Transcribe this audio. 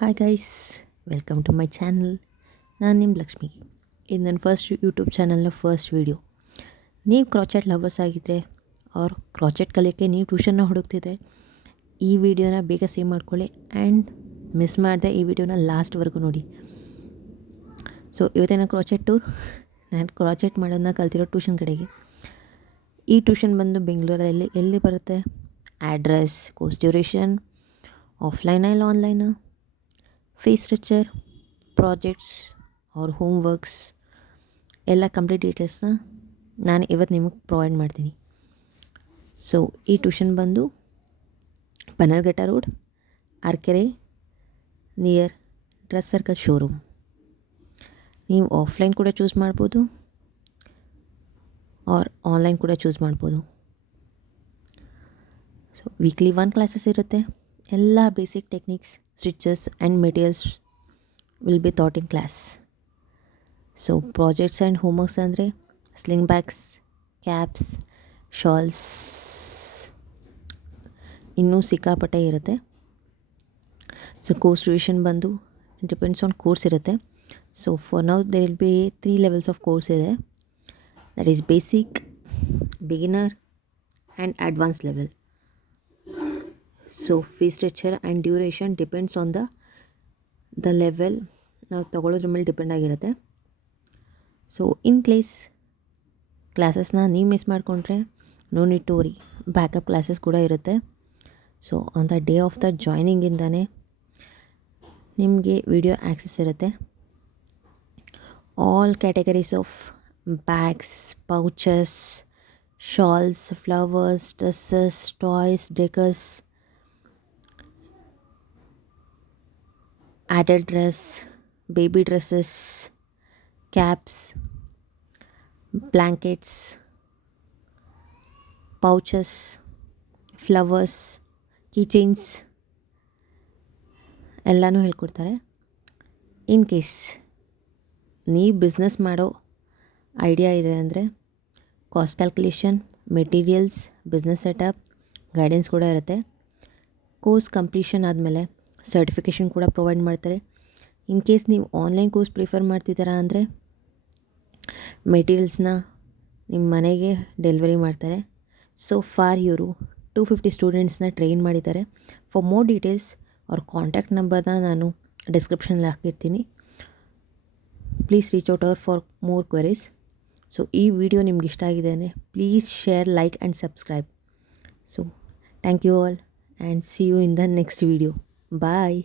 Hi guys, welcome to my channel. ನಾನು ನಿಮ್ಮ ಲಕ್ಷ್ಮಿ. ಇದು ನನ್ನ ಫಸ್ಟ್ ಯೂಟ್ಯೂಬ್ ಚಾನಲ್ನ ಫಸ್ಟ್ ವೀಡಿಯೋ. ನೀವು ಕ್ರಾಚೆಟ್ ಲವರ್ಸ್ ಆಗಿದ್ದರೆ ಅವ್ರ ಕ್ರಾಚೆಟ್ ಕಲಿಯೋಕ್ಕೆ ನೀವು ಟ್ಯೂಷನ್ನ ಹುಡುಕ್ತಿದ್ರೆ ಈ ವಿಡಿಯೋನ ಬೇಗ ಸೇವ್ ಮಾಡ್ಕೊಳ್ಳಿ ಆ್ಯಂಡ್ ಮಿಸ್ ಮಾಡದೆ ಈ ವಿಡಿಯೋನ ಲಾಸ್ಟ್ವರೆಗೂ ನೋಡಿ. ಸೊ ಇವತ್ತಿನ ಕ್ರಾಚೆಟ್ ಟೂರ್, ನಾನು ಕ್ರಾಚೆಟ್ ಮಾಡೋದನ್ನ ಕಲ್ತಿರೋ ಟ್ಯೂಷನ್ ಕಡೆಗೆ. ಈ ಟ್ಯೂಷನ್ ಬಂದು ಬೆಂಗಳೂರಲ್ಲಿ ಎಲ್ಲಿ ಬರುತ್ತೆ, ಆಡ್ರೆಸ್, ಕೋರ್ಸ್ ಡ್ಯೂರೇಷನ್, ಆಫ್ಲೈನಾ ಇಲ್ಲ ಆನ್ಲೈನಾ, ಫೀಸ್ ಸ್ಟ್ರಕ್ಚರ್, ಪ್ರಾಜೆಕ್ಟ್ಸ್ ಅವ್ರ ಹೋಮ್ ವರ್ಕ್ಸ್ ಎಲ್ಲ ಕಂಪ್ಲೀಟ್ ಡೀಟೇಲ್ಸ್ನ ನಾನು ಇವತ್ತು ನಿಮಗೆ ಪ್ರೊವೈಡ್ ಮಾಡ್ತೀನಿ. ಸೊ ಈ ಟ್ಯೂಷನ್ ಬಂದು Bannerghatta road, Arekere, near dress circle showroom. ನೀವು ಆಫ್ಲೈನ್ ಕೂಡ ಚೂಸ್ ಮಾಡ್ಬೋದು ಆರ್ ಆನ್ಲೈನ್ ಕೂಡ ಚೂಸ್ ಮಾಡ್ಬೋದು. ಸೊ ವೀಕ್ಲಿ 1 ಕ್ಲಾಸಸ್ ಇರುತ್ತೆ. ಎಲ್ಲ basic techniques, stitches and materials will be taught in class. So projects and homeworks ಅಂದರೆ ಸ್ಲಿಂಗ್ ಬ್ಯಾಗ್ಸ್, ಕ್ಯಾಪ್ಸ್, ಶಾಲ್ಸ್, ಇನ್ನೂ ಸಿಕ್ಕಾಪಟ್ಟೆ ಇರುತ್ತೆ. ಸೊ ಕೋರ್ಸ್ ಡ್ಯೂರೇಷನ್ ಬಂದು ಡಿಪೆಂಡ್ಸ್ ಆನ್ ಕೋರ್ಸ್ ಇರುತ್ತೆ. So for now there will be 3 levels of course ಇದೆ. That is basic, beginner and advance level. So fees structure and duration depends on the level ನಾವು ತೊಗೊಳೋದ್ರ ಮೇಲೆ depend ಆಗಿರುತ್ತೆ. So in case ಕ್ಲಾಸಸ್ನ ನೀವು miss ಮಾಡಿಕೊಂಡ್ರೆ no need to worry, backup classes ಕೂಡ ಇರುತ್ತೆ. So on the day of the ಜಾಯ್ನಿಂಗಿಂದನೇ ನಿಮಗೆ ವಿಡಿಯೋ ಆ್ಯಕ್ಸಸ್ ಇರುತ್ತೆ. All categories of bags, pouches, shawls, flowers, dresses, toys, decors, adult dress, baby dresses, caps, blankets, pouches, flowers, keychains ಎಲ್ಲನೂ ಹೇಳ್ಕೊಡ್ತಾರೆ. In case ನೀವು business ಮಾಡೋ idea ಇದೆ ಅಂದರೆ cost calculation, materials, business setup, guidance ಕೂಡ ಇರುತ್ತೆ. Course completion ಆದಮೇಲೆ certification ಕೂಡ ಪ್ರೊವೈಡ್ ಮಾಡ್ತಾರೆ. ಇನ್ ಕೇಸ್ ನೀವು ಆನ್ಲೈನ್ ಕೋರ್ಸ್ ಪ್ರಿಫರ್ ಮಾಡ್ತಿದ್ದೀರಾ ಅಂದರೆ ಮೆಟೀರಿಯಲ್ಸ್ನ ನಿಮ್ಮ ಮನೆಗೆ ಡೆಲಿವರಿ ಮಾಡ್ತಾರೆ. ಸೊ ಫಾರ್ ಇವರು 250 ಸ್ಟೂಡೆಂಟ್ಸ್ನ ಟ್ರೈನ್ ಮಾಡಿದ್ದಾರೆ. ಫಾರ್ ಮೋರ್ ಡೀಟೇಲ್ಸ್ ಅವ್ರ ಕಾಂಟ್ಯಾಕ್ಟ್ ನಂಬರ್ನ ನಾನು ಡಿಸ್ಕ್ರಿಪ್ಷನಲ್ಲಿ ಹಾಕಿರ್ತೀನಿ. ಪ್ಲೀಸ್ ರೀಚ್ ಔಟ್ ಅವರ್ ಫಾರ್ ಮೋರ್ ಕ್ವೆರೀಸ್. ಸೊ ಈ ವಿಡಿಯೋ ನಿಮ್ಗೆ ಇಷ್ಟ ಆಗಿದೆ ಅಂದರೆ please share, like and subscribe. So thank you all and see you in the next video. Bye.